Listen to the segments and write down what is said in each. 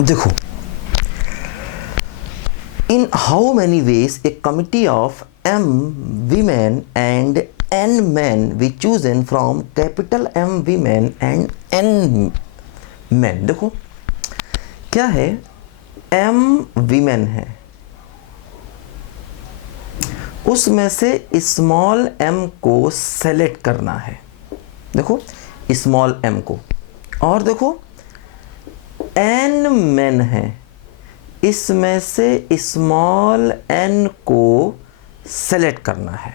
देखो, in how many ways A committee of M women and N men we chosen from capital M women and N men। देखो क्या है, M women है, उसमें से small m को select करना है। देखो स्मॉल m को, और देखो n men है, इसमें से स्मॉल n को सेलेक्ट करना है।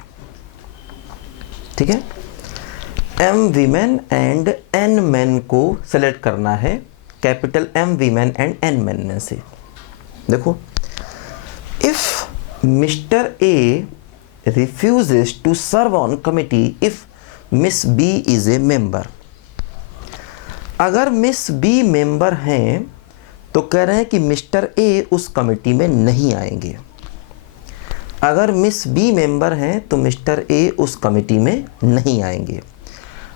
ठीक है, m women and n men को सेलेक्ट करना है capital M women and n men में से। देखो, if mister A refuses to serve on committee if Miss B is a member। अगर मिस बी मेंबर हैं तो कह रहे हैं कि मिस्टर ए उस कमेटी में नहीं आएंगे। अगर मिस बी मेंबर हैं तो मिस्टर ए उस कमेटी में नहीं आएंगे।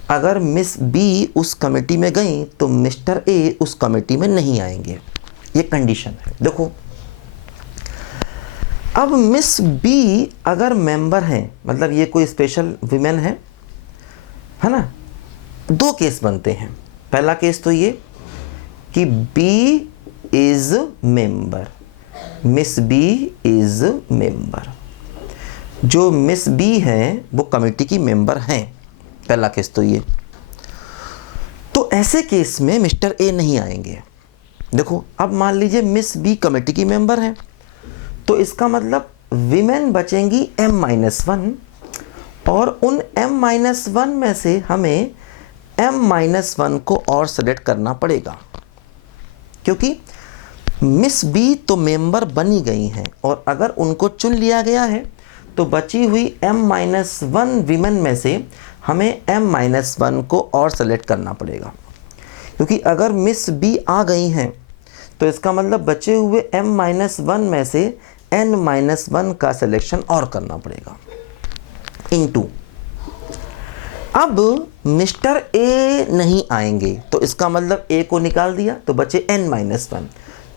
अगर मिस बी उस कमेटी में गई तो मिस्टर ए उस कमेटी में नहीं आएंगे। ये कंडीशन है। देखो, अब मिस बी अगर मेंबर हैं, मतलब ये कोई स्पेशल विमेन है ना, दो केस बनते हैं। पहला केस तो ये कि B is member, Miss B is member, जो मिस बी हैं वो कमेटी की मेंबर हैं। पहला केस तो ये। तो ऐसे केस में मिस्टर ए नहीं आएंगे। देखो, अब मान लीजिए मिस बी कमेटी की मेंबर है, तो इसका मतलब विमेन बचेंगी m-1, और उन m-1 में से हमें m-1 को और सेलेक्ट करना पड़ेगा, क्योंकि मिस बी तो मेंबर बनी गई हैं, और अगर उनको चुन लिया गया है तो बची हुई m-1 विमेन में से हमें m-1 को और सेलेक्ट करना पड़ेगा। क्योंकि अगर मिस बी आ गई हैं तो इसका मतलब बचे हुए m-1 में से n-1 का सिलेक्शन और करना पड़ेगा। इनटू, अब मिस्टर ए नहीं आएंगे तो इसका मतलब ए को निकाल दिया तो बचे n-1,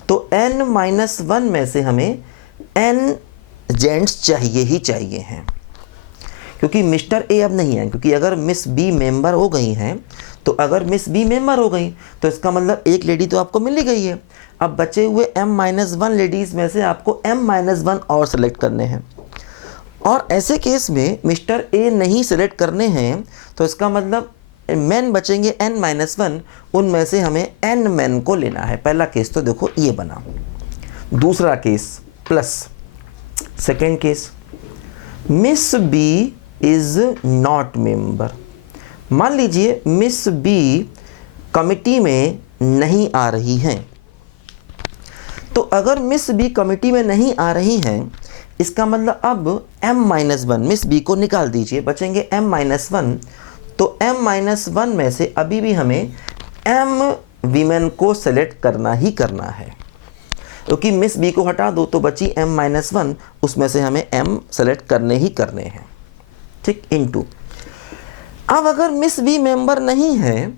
तो n-1 में से हमें n जेंट्स चाहिए ही चाहिए हैं, क्योंकि मिस्टर ए अब नहीं आए। क्योंकि अगर मिस बी मेंबर हो गई हैं, तो अगर मिस बी मेंबर हो गई तो इसका मतलब एक लेडी तो आपको मिल ही गई है। अब बचे हुए m-1 लेडीज़ में से आपको m-1 और सेलेक्ट करने हैं, और ऐसे केस में मिस्टर ए नहीं सेलेक्ट करने हैं तो इसका मतलब मैन बचेंगे n-1, उनमें से हमें n मैन को लेना है। पहला केस तो देखो ये बना। दूसरा case plus second case, Miss B is not member. मान लीजिए मिस बी कमिटी में नहीं आ रही हैं, तो अगर मिस बी कमिटी में नहीं आ रही हैं, इसका मतलब अब m-1 मिस बी को निकाल दीजिए, बचेंगे m-1, तो m-1 में से अभी भी हमें m वीमेन को सेलेक्ट करना ही करना है, क्योंकि मिस बी को हटा दो तो बची m-1, उसमें से हमें m सेलेक्ट करने ही करने हैं। ठीक, इनटू, अब अगर मिस बी मेंबर नहीं है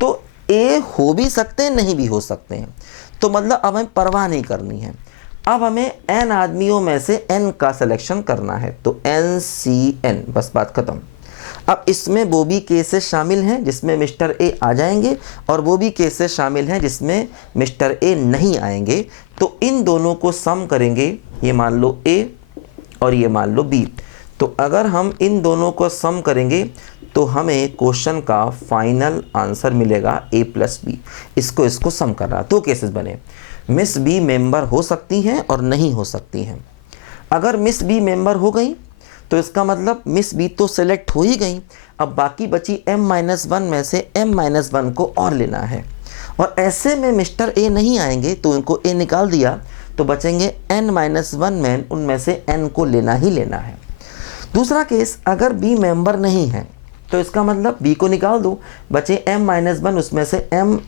तो ए हो भी सकते हैं, नहीं भी हो सकते हैं, तो मतलब अब हमें परवाह नहीं करनी है। अब हमें n आदमियों में से n का सिलेक्शन करना है, तो NCN, बस बात खत्म। अब इसमें वो भी केसेस शामिल हैं जिसमें मिस्टर ए आ जाएंगे, और वो भी केसेस शामिल हैं जिसमें मिस्टर ए नहीं आएंगे। तो इन दोनों को सम करेंगे, ये मान लो A और ये मान लो B। तो अगर हम इन दोनों को सम करेंगे तो हमें क्वेश्चन का फाइनल आंसर मिलेगा A + B। इसको सम कर रहा। दो केसेस बने, मिस बी मेंबर हो सकती हैं और नहीं हो सकती हैं। अगर मिस बी मेंबर हो गई तो इसका मतलब मिस बी तो सेलेक्ट हो ही गई, अब बाकी बची m-1 में से m-1 को और लेना है, और ऐसे में मिस्टर ए नहीं आएंगे तो इनको ए निकाल दिया तो बचेंगे n-1 मैन, उनमें से n को लेना ही लेना है। दूसरा केस, अगर बी मेंबर नहीं है तो इसका मतलब बी को निकाल दो, बचे m-1, उसमें से m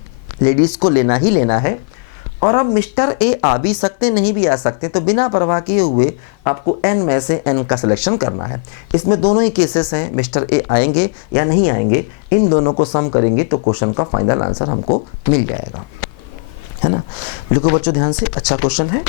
लेडीज़ को लेना ही लेना है। और अब मिस्टर ए आ भी सकते नहीं भी आ सकते, तो बिना परवाह किए हुए आपको n में से n का सिलेक्शन करना है। इसमें दोनों ही केसेस हैं, मिस्टर ए आएंगे या नहीं आएंगे, इन दोनों को सम करेंगे तो क्वेश्चन का फाइनल आंसर हमको मिल जाएगा। है ना। लिखो बच्चों ध्यान से, अच्छा क्वेश्चन है।